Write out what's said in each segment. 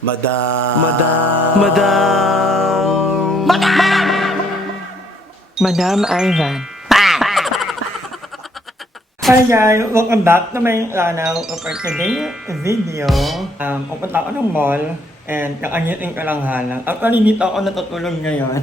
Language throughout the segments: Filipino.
Madam. Madam Ivan. Hi guys! Welcome back to my channel. For today's video, pupunta ako ng mall and nakagiting ko lang halang. Actually, dito ako natutulog ngayon.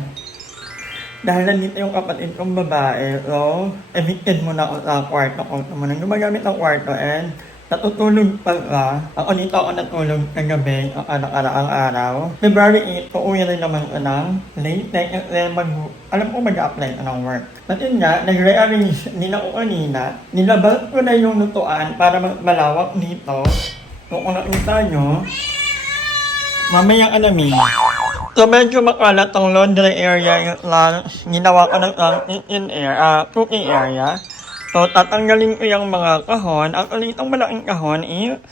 Dahil nandito yung kapatid kong babae. So, evicted muna ako sa kwarto ko. Muna gumagamit ng kwarto and natutulog pala. Ako dito ako natulog kagabi ang nakaraang araw. February 8, uuwi rin naman ko ng late night kasi alam ko mag-apply ko ng work. At yun nga, nag-rearrange nila ko kanina. Nilabas ko na yung lutuan para malawak dito. So kung nakita nyo, mamaya ka namin. So medyo makalat ang laundry area yung ginawa ko ng cooking area. So, tatanggalin ko yung mga kahon. Actually, itong malaking kahon,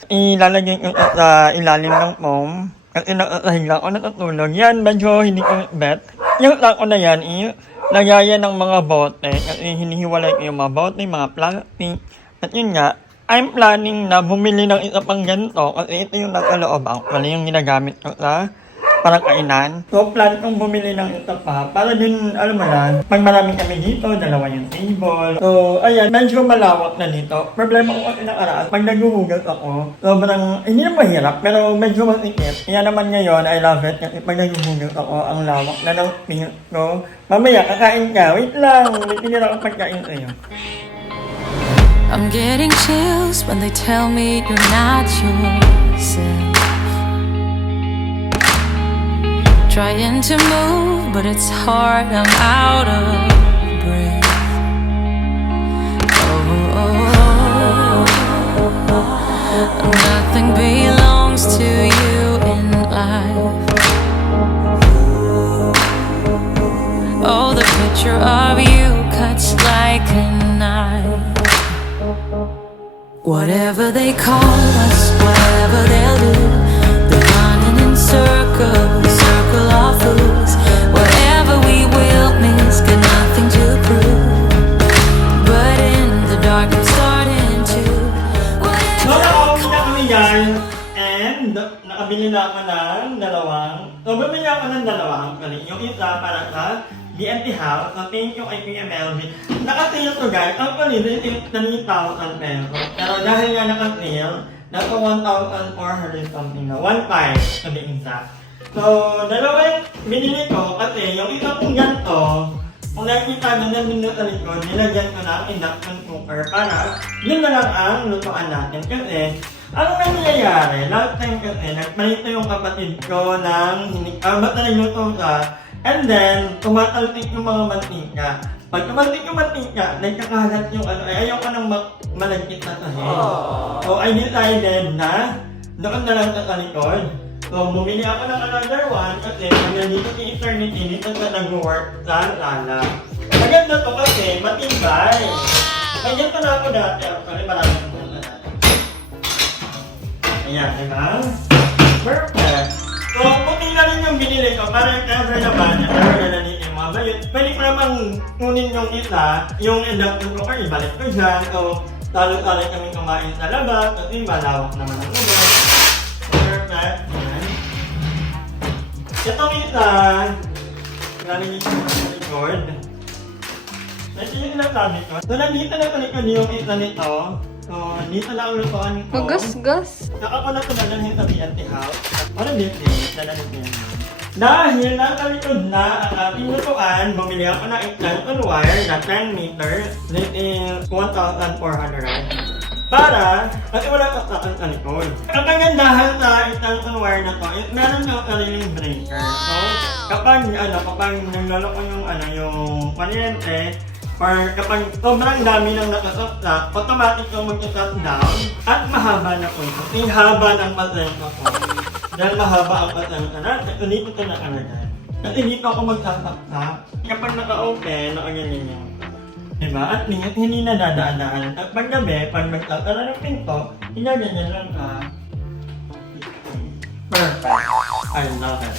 ilalagay ko sa ilalim ng foam. Kasi nakasahig lang ako natutulog. Yan, medyo hindi ko bet. Yung tako na yan, lagayan ng mga bote. Kasi hinihiwalay ko yung mga bote, mga plastic. At yun nga, I'm planning na bumili ng isa pang ganito. Kasi ito yung nasa loob. Actually, yung ginagamit ko sa parang kainan. So, plan kong bumili ng ito pa. Para din, alam mo na, pag maraming kami dito, dalawa yung table. So, ayan, medyo malawak na dito. Problema ko kasi nakaraan, pag naghuhugas ako, sobrang, hindi na mahirap, pero medyo masikip. Kaya naman ngayon, I love it. Kasi pag naghuhugas ako, ang lawak na ng pink ko. Mamaya, kakain ka. Wait lang, may tinira akong pagkain sa'yo. I'm getting chills when they tell me you're not yourself. Trying to move, but it's hard, I'm out of breath. Nothing belongs to you in life. Oh, the picture of you cuts like a knife. Whatever they call us, whatever they'll do, they're running in circles. Of fools. Whatever we will miss, got nothing to prove. But in the dark, I'm starting to. So, nakauwi na kami guys. And, nakabili na ako ng dalawang. So, bumili ako ng dalawang. Yung isa para sa BNT House. So, thank you kay Kuya Melvin. Naka-sale to guys. Actually, this is 3,000 pesos. Pero dahil nga naka-sale, nasa 1,400 something na. 1,500 to be exact. So, dalawa yung binili ko kasi yung isa kong ganito, kung nakikita nyo na nyo sa likod, nilagyan ko ng induction cooker para yun na lang ang lutuan natin. Kasi, ano nangyayari? Last time kasi, nagbalito yung kapatid ko ng basta nagluto siya, and then, tumataltik yung mga mantika. Pag tumataltik yung mantika, nagkakalat yung ayaw ko nang malagkit na sahin. So, I decided na doon na lang sa likod. So, bumili ako ng another one kasi pag nandito sa eternity, dito sa nag-work sa Lala. Maganda to kasi matibay. Ganyan pa na ako dati. Actually, maraming ko na dati. Ayan, diba? Perfect. So, puti na rin yung binili ko para cover naman. Cover na rin yung mga bayot. Pwede ko namang kunin yung isa, yung induction cooker, ibalik ko dyan. So, talo-talo kami kumain sa labas kasi malawak naman ang lugar. Perfect. Itong isa, lalagay ko sa likod. Ito yung sinasabi ko. So, nandito na sa likod yung isa nito. So, dito na ang lutuan ko. Magas-gas. Saka ko na ito dadalhin sa BNT House. Ano dito? Dadalhin ko yan. Dahil nasa likod na ang ating lutuan, bumili ako ng extension wire na 10 meters. This is 1,400. Para, kasi wala ka sa likod. Ang kagandahan sa extension wire na to is meron yung sariling breaker. So, kapag naglolo ko yung kuryente, or kapag sobrang dami ng nakasaksak, automatic yung mag-shut down at mahaba na po ito. Yung haba ng pasensya ko. Dahil mahaba ang pasensya natin, so dito ito nakalagay. Kasi dito ako magsasaksak. Kapag naka-open, nakaganyan yun. Diba? At least, hindi na dadaan-daan. At paggabi, pag magtatara ng pinto, inaganyan lang ka. Perfect. I love it.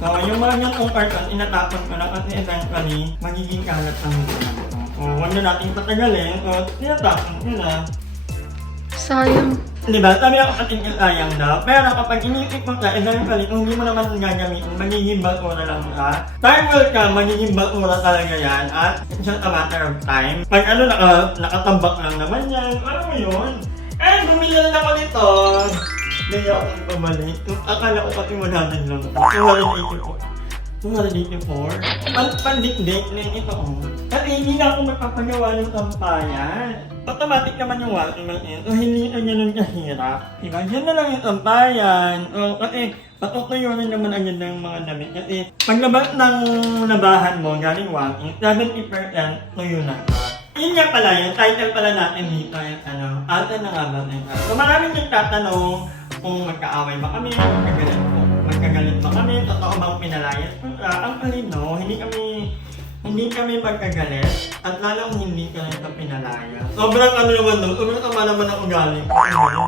So, yung mga gantong carton, inatapon ko na kasi eventually, magiging kalat ang mga ito. So, huwag na natin patagalin. So, inatapon ko na. Sayang. Di ba? Sabi ako katingin sayang daw. Pero kapag iniisip mo ka, ganun pala, kung hindi mo naman gagamitin, magiging basura lang ka. Time will come, magiging basura talaga yan. At it's just a matter of time. Pag ano, nakatambak lang naman yan. Alam mo yun? Eh, bumili lang ako nito. Hindi ako pabalik. Akala ko pati 100 lang. 284. Pandikdik lang ito. Kasi hindi na ako magpapagawa ng sampayan. Automatic naman yung washing machine. So, hindi na ganun kahirap. Diba? Diyan na lang yung sampayan. O, kasi, patutuyunan naman agad ng mga damit. Kasi, paglabas ng labahan mo, galing washing, 70% tuyo na ka. Yun nga pala yun. Title pala natin dito yung Ate na nga ba nito? So, maraming nagtatanong kung magkaaway ba kami, magkagalit ba kami, totoo bang pinalayas? Ang palino, hindi kami magkagalit at lalong hindi ka rin pinalaya. Sobrang ano naman doon, sobrang tama naman ang ugali ko.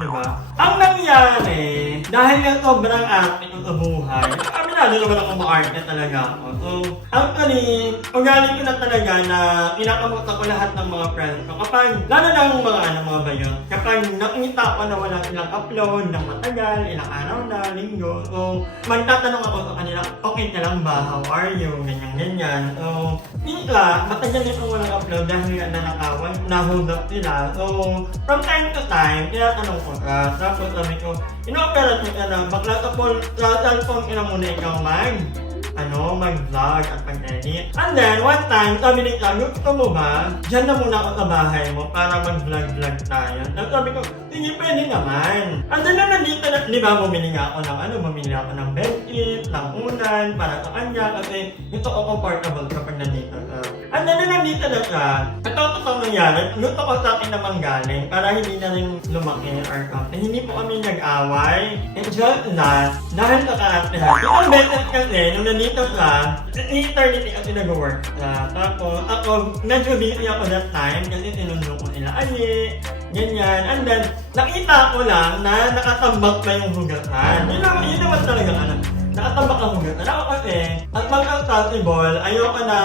Di ba? Ang nangyari, dahil nga sobrang arte ko sa buhay, aminado naman ako maarte talaga ako. So, actually, ugali ko na talaga na kinakamusta ko lahat ng mga friends ko. Kapag, lalo na yung mga bayon, kapag nakita ko na wala silang upload ng matagal, ilang araw na, linggo, so, magtatanong ako sa kanila, okay ka lang ba? How are you? Ganyan. So, matagal na itong walang upload dahil nga nanakawan, na-hold up sila. So, from time to time, tinatanong ko ka, tapos sabi ko, ino-operate ka na, bakla sa cellphone ina muna ikaw mag-vlog at mag-edit. And then, one time, sabi ni Kang, gusto mo ba? Diyan na muna ako sa bahay mo para mag-vlog tayo. Tapos sabi ko, sige, pwede naman. And then, nandito na, di ba, bumili ako ng bedsheet, ng unan, para sa kanya, kasi ito ako comfortable kapag nandito ka. And then, nandito na siya. Ito nangyari, gusto ko sa akin naman galing para hindi na rin lumaki or something. Hindi po kami nag-away. It's just that, dahil sa kaartehan. Itong beses kasi, nung nandito ka, eternity kasi nag-work ka. Tapos, ako, medyo busy ako that time kasi sinundo ko nila Ali, ganyan. And then, nakita ko lang na nakatambak na yung hugatan. Yun naman talaga nakatambak ang hugatan. Ako kasi, at mag-accessible, ayoko na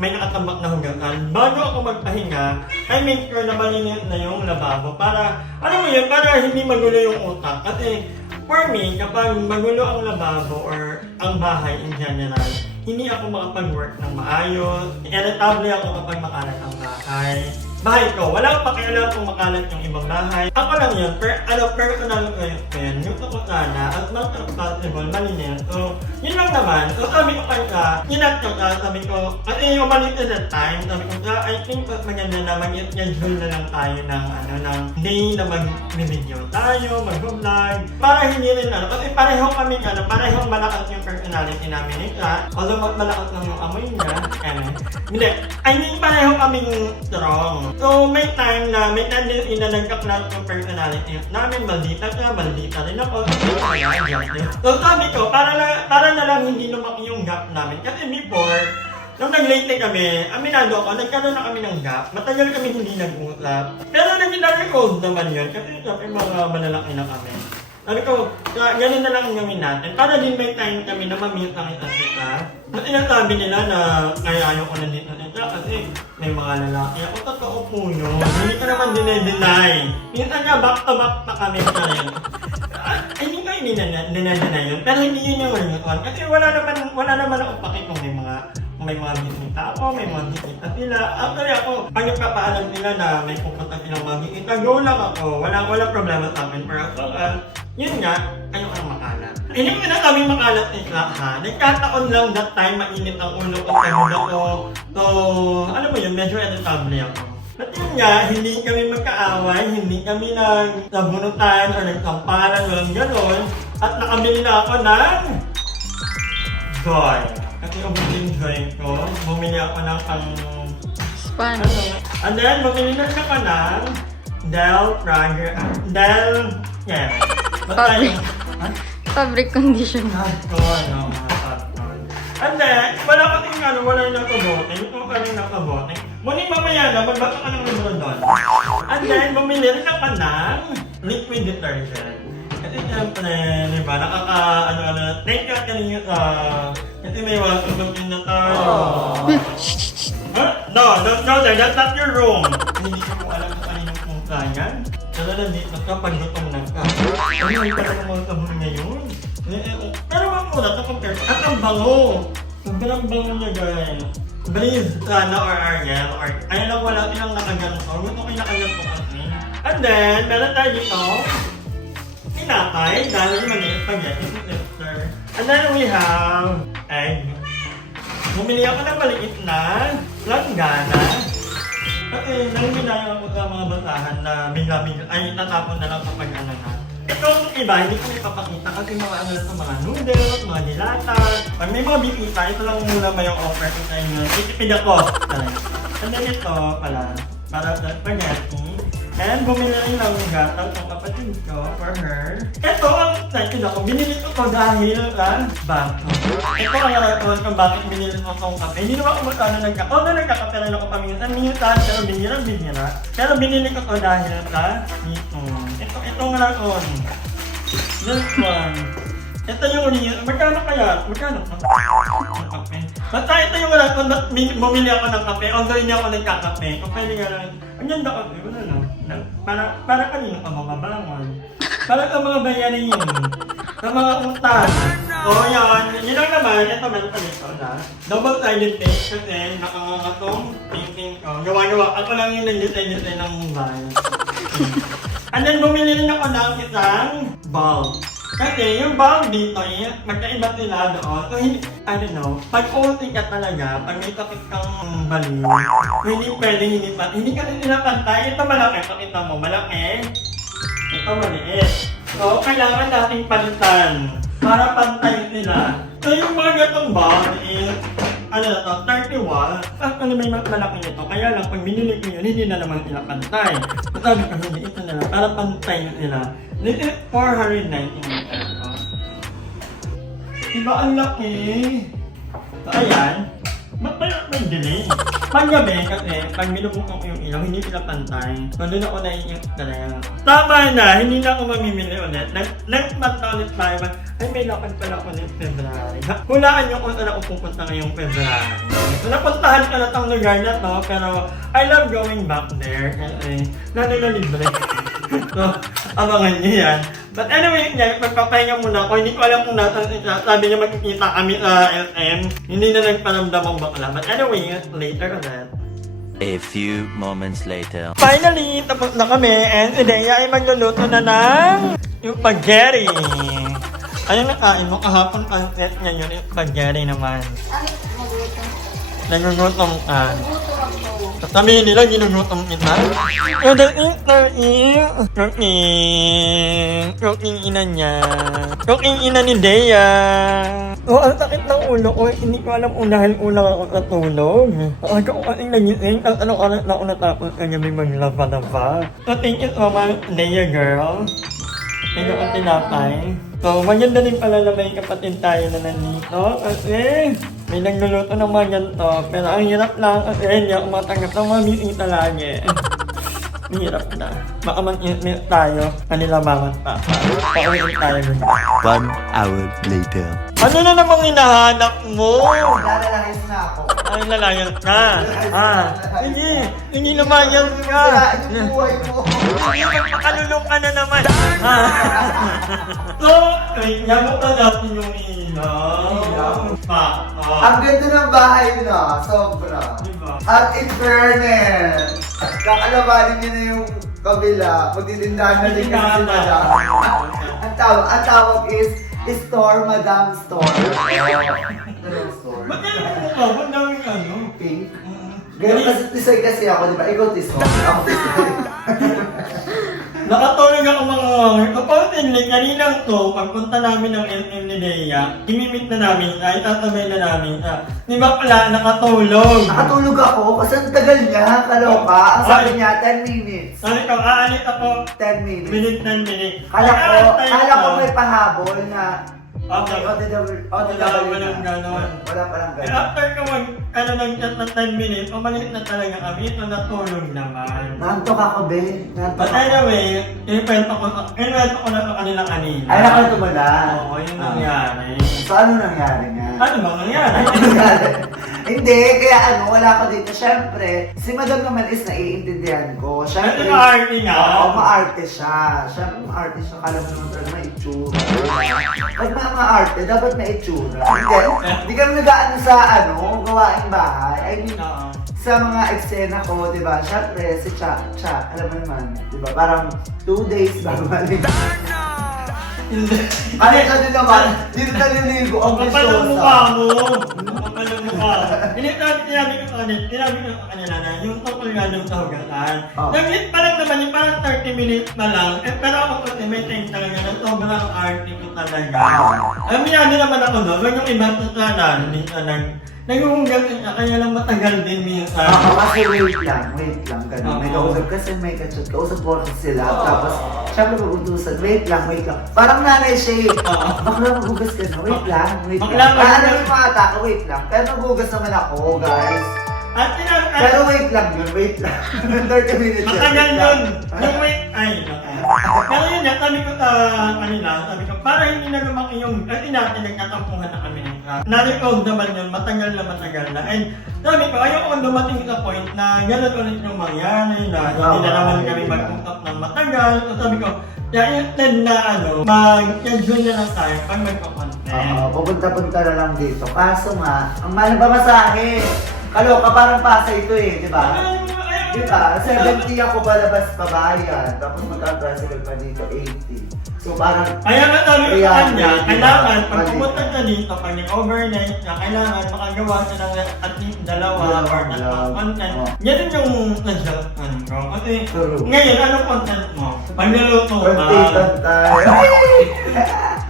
may nakatambak na hugatan. Bago ako magpahinga, I make sure na malinis na yung lababo para, alam mo yun, para hindi magulo yung utak. Kasi, for me, kapag magulo ang lababo or ang bahay in general, hindi ako makapag-work ng maayos. Irritable ako kapag makalat ang bahay. Bahay ko, wala akong pakialam kung makalat yung ibang bahay. Ako lang yun, personal ko yun. Gusto ko sana, as much as possible, malinis. So, yun lang naman. So, sabi ko kaya, sabi ko, kasi yung maliit at that time, sabi ko, I think maganda na mag-schedule na lang tayo ng day na mag-video tayo, mag-vlog. Para hindi rin kasi parehong malakas yung personality namin ni Kat. Although malakas lang yung amoy niya, hindi. I mean, pareho kaming strong. So, may time na may tendency na nagka-clash yung personality namin. Maldita rin ako. So, sabi ko, para na lang hindi lumaki yung gap namin. Kasi before, nung nag-late kami, aminado ako, nagkaroon na kami ng gap. Matagal kami hindi nag-usap. Pero nag-record naman yun kasi sabi mga malalaki na kami. Sabi ko, ganun na lang gawin natin. Para din may time kami na mamit ang isa't isa. At sinasabi nila na kaya ayaw ko nandito nila kasi may mga lalaki. Ako totoo po yun. Hindi ko naman dinay-deny. Minsan nga back to back na kami sa rin. Hindi ko dinay-deny yun. Pero hindi yun yung reason. Kasi wala naman ako paki kung may mga bisita ako, may mga bisita sila. Actually ako, pag nagpapaalam nila na may pupunta silang mga bisita, go lang ako. Walang problema sa akin. Pero yun nga, ayoko nang makalat. Hindi ko na kami makalat ha. Nagkataon lang that time, mainit ang ulo ko sa muda ko. So, alam mo yun, medyo irritable ako. At yun nga, hindi kami magkaaway, hindi kami nagsabunutan o nagsampalan o gano'n. At nakabili na ako ng Joy. Kasi yung Joy ko, bumili ako ng Spanish. And then, bumili na ako ng Fabric conditioner. And then, wala yung nakabote. Yung kami nakabote. Muling mamaya na, magbasa ka ng libro doon. And then, bumili rin ako ng liquid detergent. Kasi siyempre, di ba, thank you kanina kasi may washing machine na tayo. No, that's not your room. Hindi ko po alam kung kaninong punta yan. Pero nandito kapag gutom na ka. Ano yung parang mga sabon ngayon? Pero ang muna ito compare. At ang bango. Sobrang bango niya guys. Breeze, Rana or Ariel. Or, ayun lang wala ilang nakaganto. Gusto ko yung nakaganto kasi. And then, meron tayo dito. Tinapay. Dahil mag-i spaghetti si sister. And then we have egg. Bumili ako ng maliit na langgana. Kasi nangyayari ako sa mga basahan na bigla-bigla ay natapon na lang kapag ano na. Itong iba, hindi ko ipapakita kasi mga ano sa mga noodles, mga dilata. Pag may mga bikita, ito lang muna ba yung offer ko sa inyo. Titipid ako. And then ito pala, para sa spaghetti. And bumili rin lang ng gatas ng kapatid ko for her. Ito ang excited ako. Binili ko to dahil bago. Ito ang raton kung bakit binili ko itong kape. Hindi naman ako magkano nagkakape. Although nagkakape rin ako paminsan-minsan, pero binira. Pero binili ko to dahil sa dito. Itong raton. This one. Ito yung real. Magkano kaya? Magkano? Ang kape. Basta ito yung raton. Bumili ako ng kape. Although hindi ako nagkakape. Kung pwede nga lang. Ang ganda kape. Wala na. Para kanino ka mababangon. Para ka mga bayarin yun. Sa mga utang. O yan. Yun lang naman. Ito meron pa dito na. Double-sided tape kasi nakangangatong painting ko. Gawa-gawa. Ako lang yung nag-design ng mobile. And then bumili rin ako ng isang bulb. Kasi yung bulb dito magkaiba sila doon. So I don't know, pag ulti ka talaga, pag may takip kang baliw, hindi pwedeng hindi ka rin nila pantay. Ito malaki, pakita mo, malaki. Ito maliit. So kailangan nating palitan para pantay sila. So yung mga gatong bulb is, ano na to, 30 watts. Ano may malaki nito. Kaya lang, pag binili ko yun, hindi na naman sila pantay. So sabi ko, hindi ito na lang, para pantay nila. This is 499 pesos. Diba ang laki? So ayan, may delay. Paggabi kasi, pag minubukong ko yung ilaw, hindi sila pantay. So doon ako naiingat talaga. Tama na, hindi na ako mamimili ulit. Next month na ulit tayo. Ay, may lakad pala ako ng February. Hulaan nyo kung saan ako pupunta ngayong February. So napuntahan ko na itong lugar na to, pero I love going back there. Kasi, lalo na libre. So, abangan nyo yan. But anyway, magpapahinga muna ako. Hindi ko alam kung nasan siya. Sabi niya magkikita kami sa SM. Hindi na nagparamdam ang bakla. But anyway, later ulit. A few moments later. Finally, tapos na kami. And today ay magluluto na ng yung spaghetti. Ano nakain mo? Kahapon pancit, ngayon yung spaghetti naman. Nagugutom ka. Sabihin nila, ginugutom kita. And the answer is cooking ina niya. Cooking ina ni Dea. Oh, ang sakit ng ulo ko. Hindi ko alam unahin ulang ako sa tulog. Ay, kung kasing nagising, ang anong oras na ako natapos kagabi maglaba-laba. So, thank you so much, Dea girl. Thank you ka tinapay. So, maganda din pala na may kapatid tayo na nandito. Kasi, may nagluluto ng mga ganito. Pero ang hirap lang kasi hindi ako matanggap ng mga bisita lagi. Hirap na. Baka mag-init tayo. Kanila mamat pa. Paulit tayo gusto. 1 hour later. Ano na namang hinahanap mo? Lalayas na ako. Ay, lalayas ka. Sige. Sige, lumayas ka. Yung buhay mo. Magpakalulong ka na naman. So, wait, yabot na natin yung ilaw. Ang ganda ng bahay na, sobra. Diba? At in fairness, kakalabanin niyo na yung kabila. Magtitindahan na din kasi sila. Ang tawag is Store Madam Store. Madam Store. Ba't yan ang mukha? Ba't daming ano? Pink. Ganyan kasi tisoy kasi ako, di ba? Ikaw tisoy. Ako tisoy. Nakatulog ako mga kapatid, kaninang to, pagpunta namin ng SM ni Dea, imimit na namin siya, itasabay na namin siya. Di ba pala, nakatulog? Nakatulog ako kasi ang tagal niya, kaloka. Ang sabi niya, 10 minutes. Sabi ko, aalit ako 10 minutes. 10 minutes. Kala ko may pahabol na Okay. OTW Wala pa lang ganon. Wala pa lang Eh, ganon. after ko ano lang chat na 10 minutes, umalis na talaga kami, ito natulog naman. Nantok ako, be. Nantok But ako. anyway, inuwento ko na sa kanila kanina. Ay, nakwento mo na. Oo, yung nangyari. So, ano nangyari nga? Ano ba nangyari? Hindi, kaya ano, wala ko dito. Siyempre, si Madam naman is naiintindihan ko. Siyempre, Ano maarte nga? Oo, maarte siya. Siyempre, maarte siya. Kala mo naman talaga may itsura. Pag mga arte, dapat may itsura. Hindi kami nag-ano sa gawaing bahay. I mean, Oo. sa mga eksena ko, di ba? Siyempre, si Cha, alam mo naman, di ba? Parang 2 days bago balik. Hindi. Ano ito din naman, dito naliligo ang Kapal ang mukha Visosa. mo. Kapal ang mukha. Sinabi ko sa kanila na yung tungkol nga ng kahugatan. Oh. Nag-lit pa lang naman yung parang 30 minutes pa lang. Pero ako kasi may time talaga na sobrang arte ko talaga. Miyado naman ako no. Huwag yung ibang tutana. Minsan nag-uunggal niya kaya lang matagal din minsan. Kasi wait lang, ganun. May kausap kasi may kachat, kausap ko kasi sila. Tapos, syempre pag-utusan, wait lang. Parang nanay siya bakla magugas ka na, wait lang. Bakla, Ano yung mga atake, wait lang. Pero magugas naman ako, guys. At Pero wait lang yun, wait lang. 30 minutes yun. matagal yun. Yung wait, pero yun yan, sabi ko sa kanila, para hindi na lumaki yung, kasi natin nagkatampungan na kami ng na-record naman yun, matagal na. And sabi ko, ayoko dumating sa point na gano'n ulit yung mangyari na hindi na naman kami mag-usap ng matagal. So sabi ko, kaya instead na mag-schedule na lang tayo pag magpakontent. Pupunta-punta na lang dito. Kaso nga, ang mahal ba masahe? Kaloka, parang pasa ito eh, di ba? Di ba? 70 ako palabas pabayan, tapos magka-tricycle pa dito, 80. So parang... Kaya nga sabi ko sa kanya, Diba? kailangan pag pumunta ka dito, pag nag-overnight na, kailangan makagawa ka ng at least 2 or 3 content. Yan din yung nag-shotgun ko. Kasi ngayon, anong content mo? Pagluluto ka. Content tayo.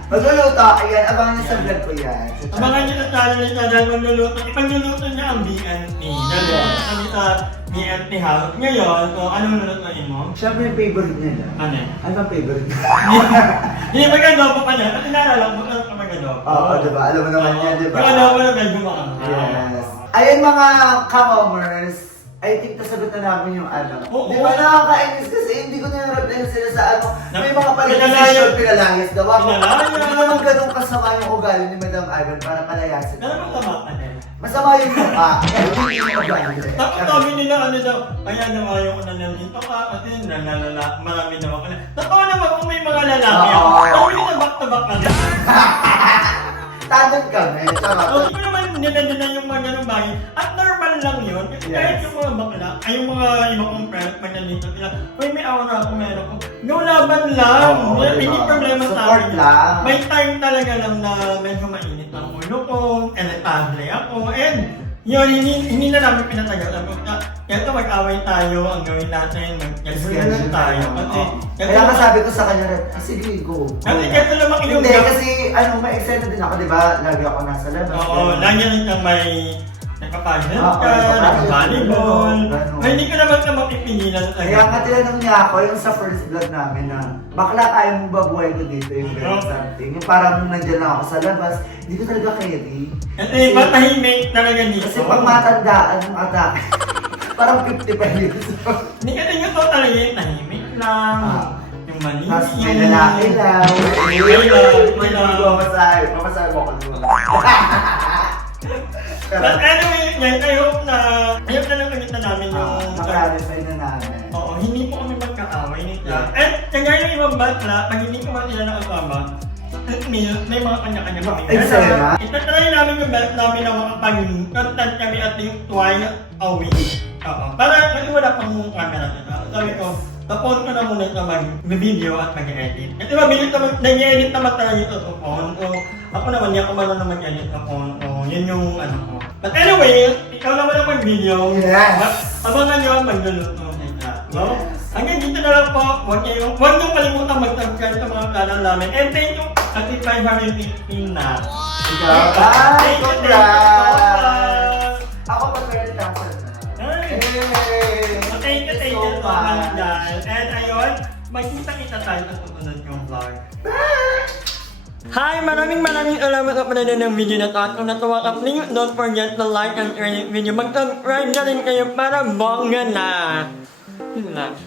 Magluluto, ayan, abangan niyo sa vlog ko yan. Abangan nyo na channel niya dahil magluluto. Ipagluluto niya ang BNT. Dahil kami sa BNT house. Ngayon, so anong lulutuin mo? Siyempre yung favorite nila. Ano yan? Ano ang favorite nila? Hindi mag-adobo ka na. Kasi naalala ko, ano ka mag-adobo? Oo, diba? Alam mo naman yan, diba? Yung adobo na medyo maanghang. Yes. Ayun mga ka-momers, I think nasagot na namin yung ano. Oo. Di ba nakakainis kasi hindi ko nangyarap na sila sa ano. May mga Pinalayas. palayasin pinalayas daw ako. Pinalayas. Hindi naman ganun kasama yung ugali ni Madam Ivan para palayasin. Ano bang tama ka na? Masama yung mukha. Hindi yung ugali. Tapos sabi nila ano daw, kaya naman ayaw ko na nandito ka kasi marami naman ka na. Totoo naman kung may mga lalaki ako. Oo. Sabi nila back to back ka na. Tandem kami. Sarap. So, hindi ko naman nila yung mga ganung bagay. At normal lang yun. Kasi kahit yung mga bakla, ay yung mga ibang kong friends, pag nandito sila, uy, may aura ako, meron ko. No, laban lang. Oo, Hindi diba? problema sa Support akin. lang. May time talaga lang na medyo mainit ang ulo ko, eletable ako, and yun, hindi na namin pinatagal. Sabi ko, kaya ito mag-away tayo, ang gawin natin, mag-schedule tayo. Kasi, Kaya nga sabi ko sa kanya rin, sige, go. kasi ito naman yung Hindi, kasi may excited din ako, di ba? Lagi ako nasa labas. oo, lagi rin kang may nagpapageant Oo, ka, nagpapageant, nagpa-volleyball. ganun. Hindi ka naman ka mapipigilan sa Kaya nga tinanong niya ako yung sa first vlog namin na bakla kaya mong babuhay ko dito yung ganun something. Yung parang nandiyan na ako sa labas, hindi ko talaga carry. Kasi matahimik talaga dito. Kasi pag matandaan yung atake, parang 55 years old. Hindi ka din yung talaga yung tahimik lang. Ah. Yung malinis. Tapos may lalaki lang. May mamasahe mo ako doon. But anyway, guys, I hope na lang nakita namin yung... Makararify na namin. Oo, hindi po kami magkaaway nito. At kagaya ng ibang batla, pag hindi ko man sila nakasama, may mga kanya-kanya kami. Eksena? Itatry namin yung belt namin na makapag-content kami at yung twice a week. Oo. Para kasi wala pang camera dito. Sabi ko, tapon ko na muna sa mag-video at mag-edit. Kasi mabilis naman, nag-edit naman talaga ito sa phone. So, ako naman, hindi ako marunong mag-edit sa phone. So, yun yung ano ko. But anyway, ikaw naman ang mag-video. Yes! Abangan nyo ang magluluto nila. No? Hanggang dito na lang po. Huwag niyong kalimutan mag-subscribe sa mga channel namin. And thank you kasi 515 na. Ikaw, Thank you, congrats! Ako pa 30,000 na. Hey! Hey! Thank you so much, guys. And ayun, magkita-kita tayo sa susunod kong vlog. Bye! Hi! Maraming salamat sa panonood ng video na to. At kung natuwa ka, please don't forget to like and share yung video. Mag-subscribe na rin kayo para bongga na. Yun lang.